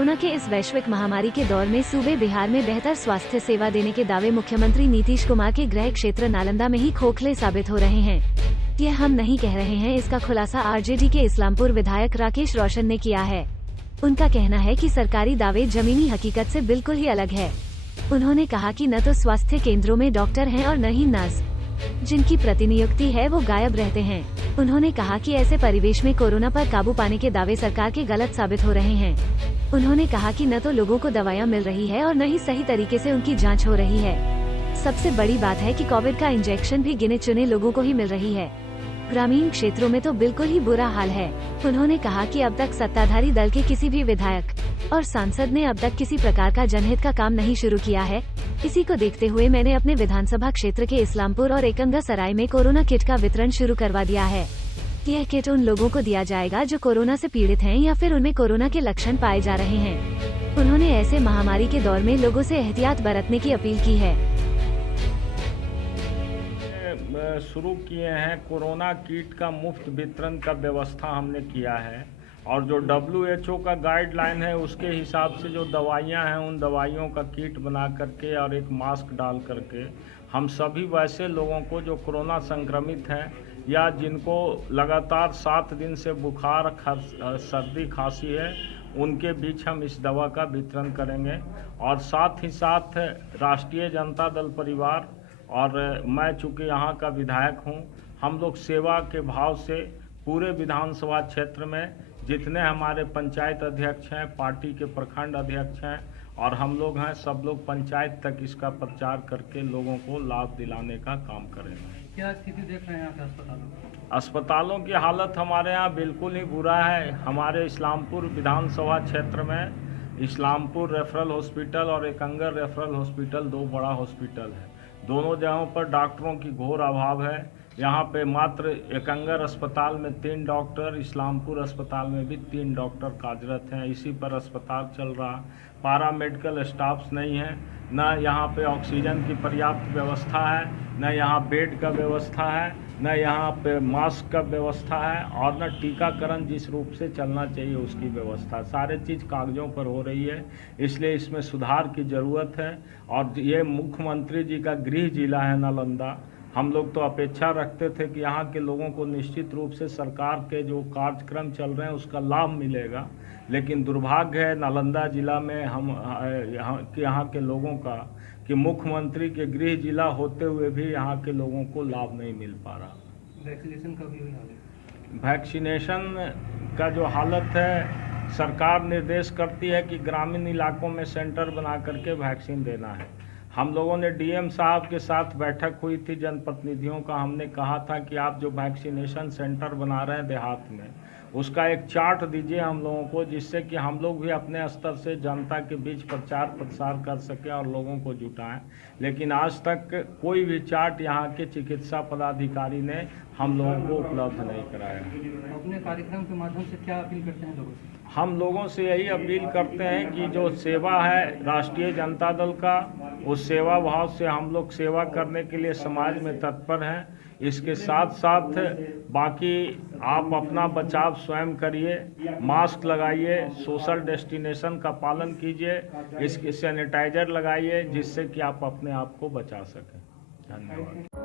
Corona के इस वैश्विक महामारी के दौर में सूबे बिहार में बेहतर स्वास्थ्य सेवा देने के दावे मुख्यमंत्री नीतीश कुमार के गृह क्षेत्र नालंदा में ही खोखले साबित हो रहे हैं। ये हम नहीं कह रहे हैं, इसका खुलासा आरजेडी के इस्लामपुर विधायक राकेश रोशन ने किया है। उनका कहना है कि सरकारी दावे जमीनी हकीकत से बिल्कुल ही अलग है। उन्होंने कहा कि न तो स्वास्थ्य केंद्रों में डॉक्टर हैं और न ही नर्स, जिनकी प्रतिनियुक्ति है वो गायब रहते हैं। उन्होंने कहा कि ऐसे परिवेश में कोरोना पर काबू पाने के दावे सरकार के गलत साबित हो रहे हैं। उन्होंने कहा कि न तो लोगों को दवाइयां मिल रही है और न ही सही तरीके से उनकी जांच हो रही है। सबसे बड़ी बात है कि कोविड का इंजेक्शन भी गिने चुने लोगों को ही मिल रही है। ग्रामीण क्षेत्रों में तो बिल्कुल ही बुरा हाल है। उन्होंने कहा कि अब तक सत्ताधारी दल के किसी भी विधायक और सांसद ने अब तक किसी प्रकार का जनहित का काम नहीं शुरू किया है। इसी को देखते हुए मैंने अपने विधानसभा क्षेत्र के इस्लामपुर और एकंगसराय में कोरोना किट का वितरण शुरू करवा दिया है। यह किट उन लोगों को दिया जाएगा जो कोरोना से पीड़ित हैं या फिर उनमें कोरोना के लक्षण पाए जा रहे हैं। उन्होंने ऐसे महामारी के दौर में लोगों से एहतियात बरतने की अपील की है। शुरू किए हैं कोरोना किट का मुफ्त वितरण का व्यवस्था हमने किया है, और जो WHO का गाइडलाइन है उसके हिसाब से जो दवाइयां हैं उन दवाइयों का किट बना करके और एक मास्क डाल करके हम सभी वैसे लोगों को जो कोरोना संक्रमित हैं या जिनको लगातार 7 दिन से बुखार सर्दी खांसी है उनके बीच हम इस दवा का वितरण करेंगे। और साथ ही साथ राष्ट्रीय जनता दल परिवार और मैं चूँकि यहाँ का विधायक हूँ, हम लोग सेवा के भाव से पूरे विधानसभा क्षेत्र में जितने हमारे पंचायत अध्यक्ष हैं, पार्टी के प्रखंड अध्यक्ष हैं और हम लोग हैं, सब लोग पंचायत तक इसका प्रचार करके लोगों को लाभ दिलाने का काम करेंगे। क्या स्थिति देख रहे हैं यहाँ के अस्पतालों? अस्पतालों की हालत हमारे यहाँ बिल्कुल ही बुरा है। हमारे इस्लामपुर विधानसभा क्षेत्र में इस्लामपुर रेफरल हॉस्पिटल और एकंगर रेफरल हॉस्पिटल 2 बड़ा हॉस्पिटल है। दोनों जगहों पर डॉक्टरों की घोर अभाव है। यहाँ पे मात्र एकंगर अस्पताल में 3 डॉक्टर, इस्लामपुर अस्पताल में भी 3 डॉक्टर कार्यरत हैं। इसी पर अस्पताल चल रहा। पारा मेडिकल स्टाफ्स नहीं है, न यहाँ पे ऑक्सीजन की पर्याप्त व्यवस्था है, न यहाँ बेड का व्यवस्था है, न यहाँ पे मास्क का व्यवस्था है और न टीकाकरण जिस रूप से चलना चाहिए उसकी व्यवस्था। सारे चीज़ कागज़ों पर हो रही है, इसलिए इसमें सुधार की ज़रूरत है। और ये मुख्यमंत्री जी का गृह जिला है नालंदा। हम लोग तो अपेक्षा रखते थे कि यहाँ के लोगों को निश्चित रूप से सरकार के जो कार्यक्रम चल रहे हैं उसका लाभ मिलेगा, लेकिन दुर्भाग्य है नालंदा जिला में हम यहाँ के लोगों का कि मुख्यमंत्री के गृह जिला होते हुए भी यहाँ के लोगों को लाभ नहीं मिल पा रहा। वैक्सीनेशन का भी हाल है? वैक्सीनेशन का जो हालत है, सरकार निर्देश करती है कि ग्रामीण इलाकों में सेंटर बना करके वैक्सीन देना है। हम लोगों ने डीएम साहब के साथ बैठक हुई थी जनप्रतिनिधियों का। हमने कहा था कि आप जो वैक्सीनेशन सेंटर बना रहे हैं देहात में, उसका एक चार्ट दीजिए हम लोगों को, जिससे कि हम लोग भी अपने स्तर से जनता के बीच प्रचार प्रसार कर सकें और लोगों को जुटाएं। लेकिन आज तक कोई भी चार्ट यहाँ के चिकित्सा पदाधिकारी ने हम लोगों को उपलब्ध नहीं कराया। अपने कार्यक्रम के माध्यम से क्या अपील करते हैं लोगों से? हम लोगों से यही अपील करते हैं कि जो सेवा है राष्ट्रीय जनता दल का, उस सेवा भाव से हम लोग सेवा करने के लिए समाज में तत्पर हैं। इसके साथ साथ बाकी आप अपना बचाव स्वयं करिए, मास्क लगाइए, सोशल डेस्टिनेशन का पालन कीजिए, इसके सैनिटाइजर लगाइए, जिससे कि आप अपने आप को बचा सकें। धन्यवाद।